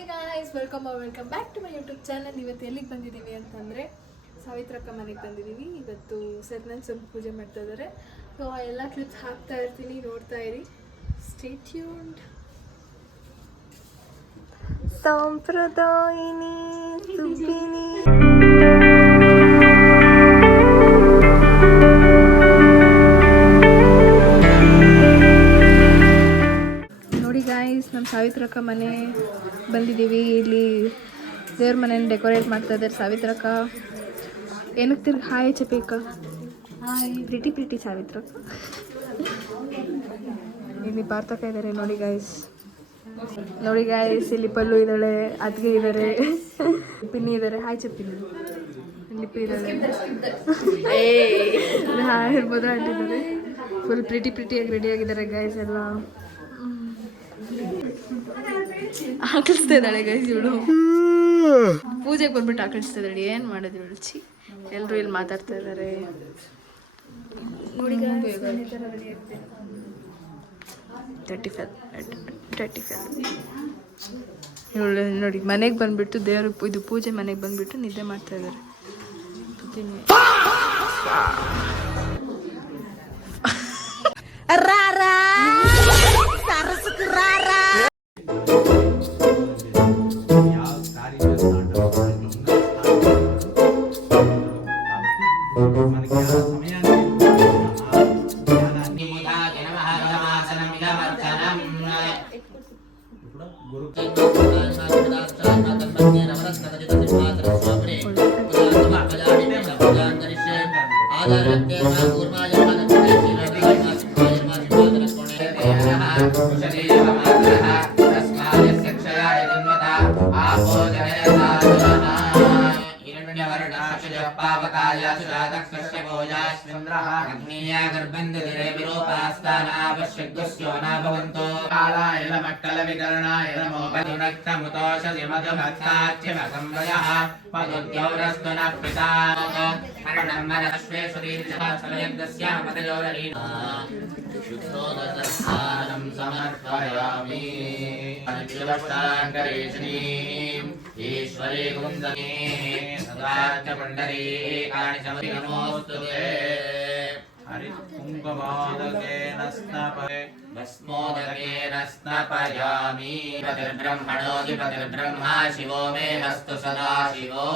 Hey guys, welcome back to my YouTube channel. ಇವತ್ತು ಎಲ್ಲಿಗೆ ಬಂದಿದ್ದೀವಿ ಅಂತಂದರೆ ಸಾವಿತ್ರಕ್ಕ ಮನೆಗೆ ಬಂದಿದ್ದೀವಿ. ಇವತ್ತು ಸತ್ಯನಾರಾಯಣ ಪೂಜೆ ಮಾಡ್ತಾ ಇದ್ದಾರೆ. ಸೊ ಎಲ್ಲ ಕ್ಲಿಪ್ಸ್ ಹಾಕ್ತಾ ಇರ್ತೀನಿ, ನೋಡ್ತಾ ಇರಿ. Stay tuned. ಸಂಪ್ರದಾಯಿನಿ ಸುಖಿನಿ ನೋಡಿ ಗಾಯ್ಸ್, ನಮ್ಮ ಸಾವಿತ್ರಕ್ಕ ಮನೆ ಬಂದಿದ್ದೀವಿ. ಇಲ್ಲಿ ದೇವ್ರ ಮನೆಯನ್ನು ಡೆಕೋರೇಟ್ ಮಾಡ್ತಾ ಇದ್ದಾರೆ ಸಾವಿತ್ರಕ್ಕ. ಏನಕ್ಕೆ ತಿರ್ಗಿ ಹಾಯ್ ಚಪೇಕ? ಹಾಯ್ ಪ್ರಿಟಿ ಸಾವಿತ್ರಕ್ಕ. ಇಲ್ಲಿ ಪಾರ್ಥಕ ಇದ್ದಾರೆ ನೋಡಿ ಗಾಯ್ಸ್. ಇಲ್ಲಿ ಪಲ್ಲು ಇದ್ದಾಳೆ, ಅದ್ಗೆ ಇದ್ದಾರೆ, ಪಿನ್ನಿ ಇದ್ದಾರೆ. ಹಾಯ್ ಚಪ್ಪಿನಿ. ಲಿಪಿ ಇದ್ದಾರೆ, ಹಾಯ್ ಇರ್ಬೋದು ಅಂಟಿದ್ದಾರೆ. Full ಪ್ರಿಟಿಯಾಗಿ ರೆಡಿಯಾಗಿದ್ದಾರೆ guys. ಎಲ್ಲ ಆಕಳಿಸ್ತಾ ಇದ್ದಾಳೆ ಗೈಸ್ ಇವಳು. ಪೂಜೆಗೆ ಬಂದ್ಬಿಟ್ಟು ಆಕಳಿಸ್ತಾ ಇದ್ದಾಳೆ. ಏನು ಮಾಡೋದು ಇವಳು? ಎಲ್ಲರೂ ಇಲ್ಲಿ ಮಾತಾಡ್ತಾ ಇದ್ದಾರೆ ನೋಡಿ. 35 ಇವಳು ನೋಡಿ ಮನೆಗೆ ಬಂದ್ಬಿಟ್ಟು ದೇವ್ರ ಇದು ಪೂಜೆ ಮನೆಗೆ ಬಂದ್ಬಿಟ್ಟು ನಿದ್ದೆ ಮಾಡ್ತಾ ಇದ್ದಾರೆ. ಈಶ್ವರೀ ಕುಂದಮೇ ಸದಾರ್ಥ ಪಂಡರೀ ಕಾಣಿ ಸಮರಿ ನಮೋಸ್ತುತೇ ಹರಿಕುಂಕುಮಾದಕೇನ ಸ್ನಾಪಯೇ ಭಸ್ಮೋದಕೇನ ಸ್ನಾಪಯಾಮಿ. ಪತಿರ್ಬ್ರಹ್ಮಣೋಧಿಪತಿರ್ಬ್ರಹ್ಮ ಶಿವೋ ಮೇ ಅಸ್ತು ಸದಾ ಶಿವೋ.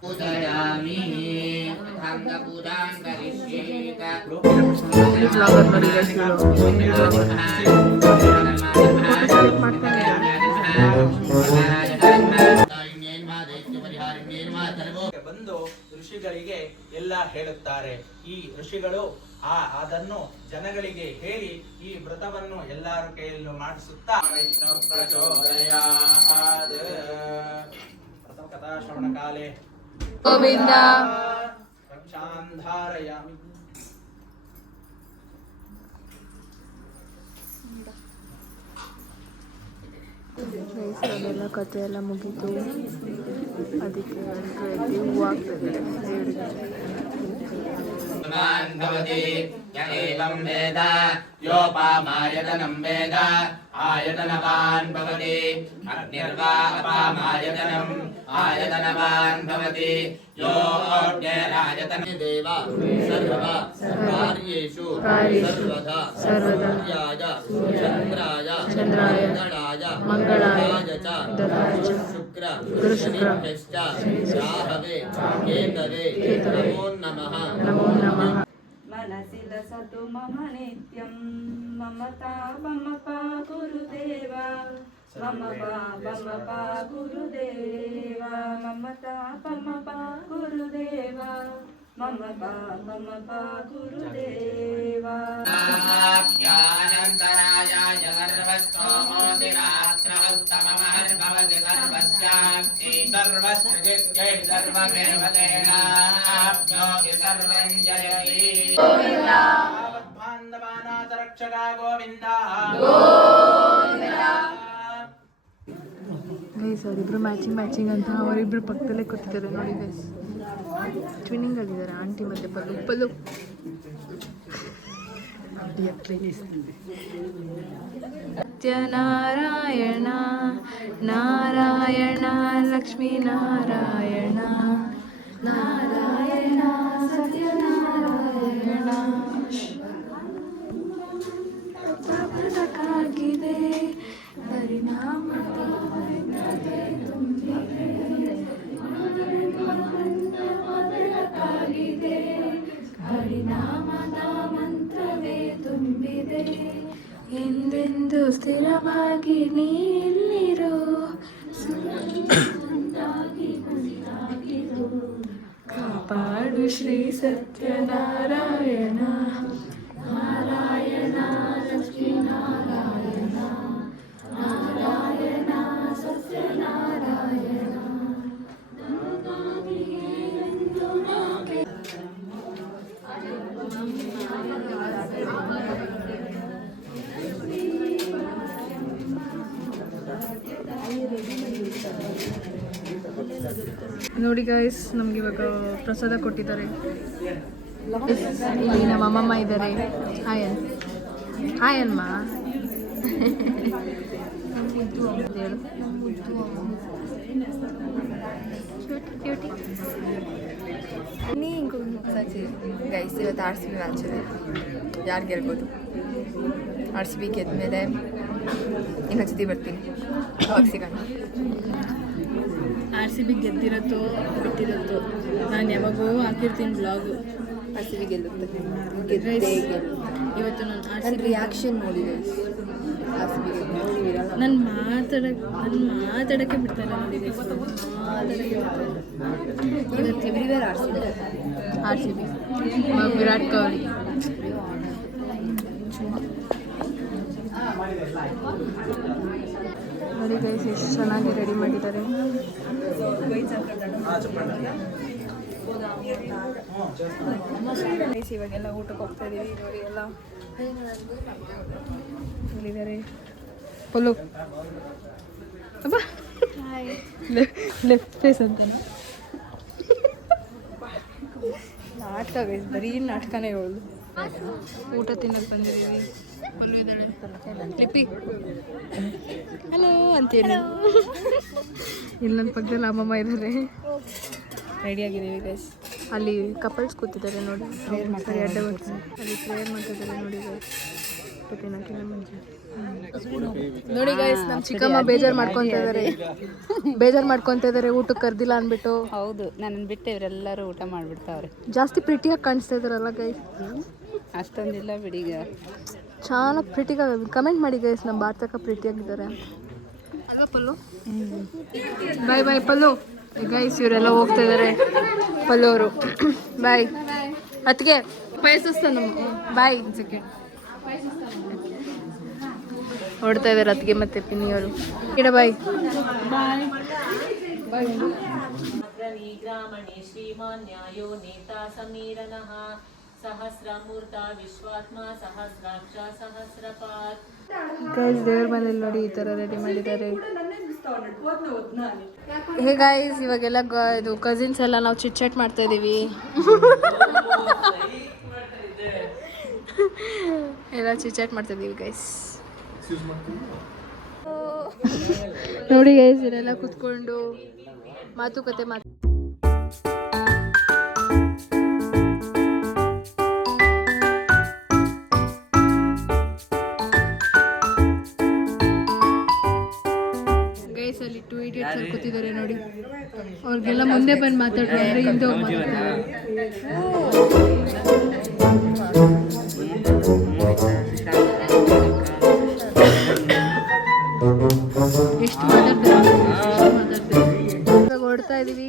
पूजयामि अंग पूजां करिष्येत ಬ್ಲಾಗರ್ ನೋಡಿ ಗೈಸ್ ಬಂದು ಋಷಿಗಳಿಗೆ ಎಲ್ಲ ಹೇಳುತ್ತಾರೆ. ಈ ಋಷಿಗಳು ಅದನ್ನು ಜನಗಳಿಗೆ ಹೇಳಿ ಈ ವ್ರತವನ್ನು ಎಲ್ಲರ ಕೈಯಲ್ಲೂ ಮಾಡಿಸುತ್ತಾ ಪ್ರಥಮ ಕಥಾ ಶ್ರವಣ ಕಾಲೇ ಗೋವಿಂದ ರಕ್ಷಾಂಧಾರಯಾಮಿ. ಎಲ್ಲ ಕಥೆ ಎಲ್ಲ ಮುಗೀತು. ಅದಕ್ಕೆ ಹೂವು ಆಗ್ತದೆ. एवं वेद योपामायतनं वेद आयतनवान् भवति. अग्निर्वा अपामायतनम् आयतनवान् भवति. यो अग्निरायतनं देव सर्व कार्येषु सर्वदा चन्द्राय मंगलाय च शुक्र शनिभ्यश्च राहवे केतवे नमो नमः. मनसि लसतु मम नित्यं ममतापमपा गुरुदेवा ममपा गुरुदेवा ममतापमपा गुरुदेवा ममपा गुरुदेवा. ज्ञानन्तरायाय सर्वस्तोमोदिरात्रहस्तममहर्भवति सर्वस्याप्ति सर्वस्त्रिजय सर्वमेवतेनाप्नोति सर्वं जयति. गोविन्द बान्धवानाथ रक्षका गोविन्द ಗೈಸ್ ಅವರಿಬ್ರು ಮ್ಯಾಚಿಂಗ್ ಅಂತ ಅವರಿಬ್ರು ಪಕ್ಕದಲ್ಲೇ ಕೂತಿದ್ದಾರೆ ನೋಡಿ ಗೈಸ್. ಟ್ವಿನ್ನಿಂಗಲ್ಲಿದ್ದಾರೆ ಆಂಟಿ ಮತ್ತು ಪಲ್ಲು ಸತ್ಯನಾರಾಯಣ ನಾರಾಯಣ ಲಕ್ಷ್ಮೀ ನಾರಾಯಣ ನಾರಾಯಣ ಸತ್ಯನಾರಾಯಣ ಪ್ರಬಲಕ್ಕಾಗಿದೆ ಪರಿಣಾಮದ ಪರಿಣಾಮದ ಮಂತ್ರವೇ ತುಂಬಿದೆ ಎಂದೆಂದು ಸ್ಥಿರವಾಗಿ ನೀಲ್ಲಿರೋ ಕಾಪಾಡು ಶ್ರೀ ಸತ್ಯನಾರಾಯಣ ನಾರಾಯಣ ಲಕ್ಷ್ಮೀ ನಾರಾಯಣ ನಾರಾಯಣ ಸತ್ಯನಾರಾಯಣ ನೋಡಿ ಗೈಸ್ ನಮ್ಗೆ ಇವಾಗ ಪ್ರಸಾದ ಕೊಟ್ಟಿದ್ದಾರೆ. ಇಲ್ಲಿ ನಮ್ಮ ಅಮ್ಮಮ್ಮ ಇದ್ದಾರೆ. ಹಾಯ್ ಅಮ್ಮ. ಹೇಳು. ನೀ ಸಚಿ ಗೈಸ್ ಇವತ್ತು ಆರ್ ಸಿ ಬಿ ಮ್ಯಾಚ್ ಇದೆ. ಯಾರು ಗೆಲ್ಬೋದು? ಆರ್ ಸಿ ಬಿ ಗೆದ್ಮೇಲೆ ಇನ್ನೊಂದ್ಸತಿ ಬರ್ತೀನಿ. ಅವಾಗ ಸಿಗೋಣ. ಆರ್ ಸಿ ಬಿ ಗೆದ್ದಿರತ್ತೋ ಬಿಟ್ಟಿರತ್ತೋ ನಾನು ಯಾವಾಗೋ ಹಾಕಿರ್ತೀನಿ ಬ್ಲಾಗು. ಆರ್ ಸಿ ಬಿ ಗೆಲ್ಲುತ್ತೆ. ಇವತ್ತು ನಾನು ಆರ್ ಸಿ ನನ್ನ ಬಿ ರಿಯಾಕ್ಷನ್ ನೋಡಿ ಗೈಸ್. ಆರ್ ಸಿ ಬಿ ನಾನು ಮಾತಾಡೋಕ್ಕೆ ಬಿಡ್ತಾ ಇಲ್ಲ ನೋಡಿ guys. ಇವತ್ತು everywhere R C B Virat Kohli. ನೋಡಿ ಗೈಸ್ ಎಷ್ಟು ಚೆನ್ನಾಗಿ ರೆಡಿ ಮಾಡಿದ್ದಾರೆ. ಇವಾಗೆಲ್ಲ ಊಟಕ್ಕೆ ಹೋಗ್ತಾ ಇದೀವಿ. ನೋಡಿ ಎಲ್ಲ ಇಲ್ಲಿದ್ದಾರೆ. ಪೊಲು ಅಬ್ಬಾ ಲೆಫ್ಟ್ ಫೇಸ್ ಅಂತ ನಾಟಕ ಗೈಸ್, ಬರೀ ನಾಟಕನೇ ಹೇಳೋದು. ಊಟ ತಿನ್ನಕ್ಕೆ ಬಂದಿದ್ದೀವಿ. ಪಲ್ಲು ಇದ್ದಾಳೆ. ಲಿಪಿ ಹಲೋ ಅಂತೇಳಿ. ಇಲ್ಲಿ ನನ್ನ ಪಕ್ಕದಲ್ಲಿ ಅಮ್ಮಮ್ಮ ಇದ್ದಾರೆ. ರೆಡಿಯಾಗಿದ್ದೀವಿ ಗೈಸ್. ಅಲ್ಲಿ ಕಪಲ್ಸ್ ಕೂತಿದ್ದಾರೆ ನೋಡಿ. ಪ್ರೇಯರ್ ಮಾಡ್ತಾರೆ. ಅಲ್ಲಿ ಪ್ರೇಯರ್ ಮಾಡ್ತಿದ್ದಾರೆ ನೋಡಿ ಗೈಸ್. ತಿನ್ನೋಕ್ಕಿಂತ ಮುಂಚೆ ನೋಡಿ ಗೈಸ್ ನಮ್ಮ ಚಿಕ್ಕಮ್ಮ ಬೇಜಾರು ಮಾಡ್ಕೊತಾ ಇದ್ದಾರೆ ಊಟಕ್ಕೆ ಕರ್ದಿಲ್ಲ ಅಂದ್ಬಿಟ್ಟು. ಹೌದು, ನನ್ನ ಬಿಟ್ಟು ಇವರೆಲ್ಲರೂ ಊಟ ಮಾಡಿಬಿಡ್ತಾವ್ರೆ. ಜಾಸ್ತಿ ಪ್ರಿಟಿಯಾಗಿ ಕಾಣಿಸ್ತಾ ಇದ್ದಾರಲ್ಲ ಗೈಸ್. ಅಷ್ಟೊಂದಿಲ್ಲ ಬಿಡೀಗ. ಚೆನ್ನಾಗಿ ಪ್ರಿಟಿಯಾಗಿ ಕಮೆಂಟ್ ಮಾಡಿ ಗೈಸ್. ನಮ್ಮ ಭಾರತಕ್ಕ ಪ್ರಿಟಿಯಾಗಿದ್ದಾರೆ ಅಲ್ವಾ ಪಲ್ಲು? ಬಾಯ್ ಬಾಯ್ ಪಲ್ಲು. ಗೈಸ್ ಇವರೆಲ್ಲ ಹೋಗ್ತಾ ಇದ್ದಾರೆ. ಪಲ್ಲು ಅವರು ಬಾಯ್. ಅದಕ್ಕೆ ಪೈಸಸ್ತಾನ ಬಾಯ್. ಹೊಡ್ತಾ ಇದ್ದಾರೆ ಅದಕ್ಕೆ ಮತ್ತೆ ಪಿನ್ನಿಯವರು. ಇಡ ಬಾಯ್ ಬಾಯ್. ग्रामणे श्रीमान् न्यायो नेता समीरनः सहस्रमूर्ता विश्वात्मा सहस्राಕ್ಷ सहस्रपात्. ಗೈಸ್ ದೇವ್ರ ಮನೇಲಿ ನೋಡಿ ಈ ಥರ ರೆಡಿ ಮಾಡಿದ್ದಾರೆ. ಹೇ ಗೈಸ್ ಇವಾಗೆಲ್ಲ ಇದು ಕಸಿನ್ಸ್ ಎಲ್ಲ ನಾವು ಚಿಟ್ ಮಾಡ್ತಾ ಇದ್ದೀವಿ. ಎಲ್ಲ ಚಿಟ್ ಮಾಡ್ತಾ ಇದ್ದೀವಿ ಗೈಸ್. ನೋಡಿ ಗೈಸ್ ಇದೆಲ್ಲ ಕುತ್ಕೊಂಡು ಮಾತುಕತೆ ಗೈಸ್ ಅಲ್ಲಿ 2 idiots ಅಲ್ಲಿ ಕೂತಿದ್ದಾರೆ ನೋಡಿ. ಅವ್ರಿಗೆಲ್ಲ ಮುಂದೆ ಬಂದು ಮಾತಾಡ್ರು ಅಂದ್ರೆ ಹಿಂದೆ ಹೋಗಿ ಮಾತಾಡ್ತಾರೆ. ಎಷ್ಟು ಮಾತಾಡ್ತಾರೆ ಇವಾಗ ಹೊಡ್ತಾ ಇದೀವಿ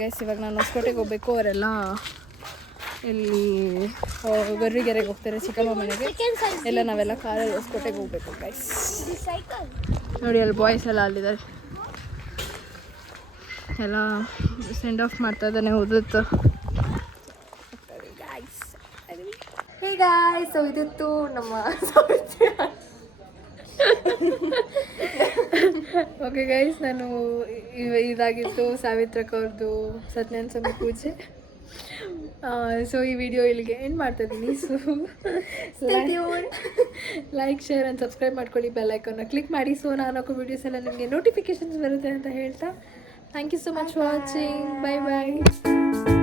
ಗೈಸ್. ಇವಾಗ ನಾನು ಹೊಸಕೋಟೆಗೆ ಹೋಗ್ಬೇಕು. ಅವರೆಲ್ಲ ಇಲ್ಲಿ ಗರ್ವಿಗೆರೆಗೆ ಹೋಗ್ತಾರೆ ಚಿಕ್ಕಮ್ಮ ಮನೆಗೆ. ಎಲ್ಲ ನಾವೆಲ್ಲ ಕಾರಲ್ಲಿ ಹೊಸಕೋಟೆಗೆ ಹೋಗ್ಬೇಕು ಗೈಸ್. ನೋಡಿ ಅಲ್ಲಿ ಬಾಯ್ಸ್ ಎಲ್ಲ ಅಲ್ಲಿದ್ದಾರೆ. ಎಲ್ಲ ಸೆಂಡ್ ಆಫ್ ಮಾಡ್ತಾ ಇದ್ದಾನೆ ಓದುತ್ತ. ಹೇ ಗಾಯ್ಸ್, ಸೊ ಇದಿತ್ತು ನಮ್ಮ ಓಕೆ ಗೈಸ್, ನಾನು ಇದಾಗಿತ್ತು ಸಾವಿತ್ರಕ್ಕ ಅವ್ರದ್ದು ಸತ್ಯನಾರಾಯಣ ಸ್ವಾಮಿ ಪೂಜೆ. ಸೊ ಈ ವಿಡಿಯೋ ಇಲ್ಲಿಗೆ ಎಂಡ್ ಮಾಡ್ತಾ ಇದ್ದೀನಿ. So like, share and subscribe ಮಾಡ್ಕೊಳ್ಳಿ, ಬೆಲ್ ಐಕಾನ್ನ ಕ್ಲಿಕ್ ಮಾಡಿ. ಸೊ ನಾನು ಹಾಕೋ ವೀಡಿಯೋಸ್ ಎಲ್ಲ ನಿಮಗೆ ನೋಟಿಫಿಕೇಶನ್ಸ್ ಬರುತ್ತೆ ಅಂತ ಹೇಳ್ತಾ thank you so much for watching. Bye bye.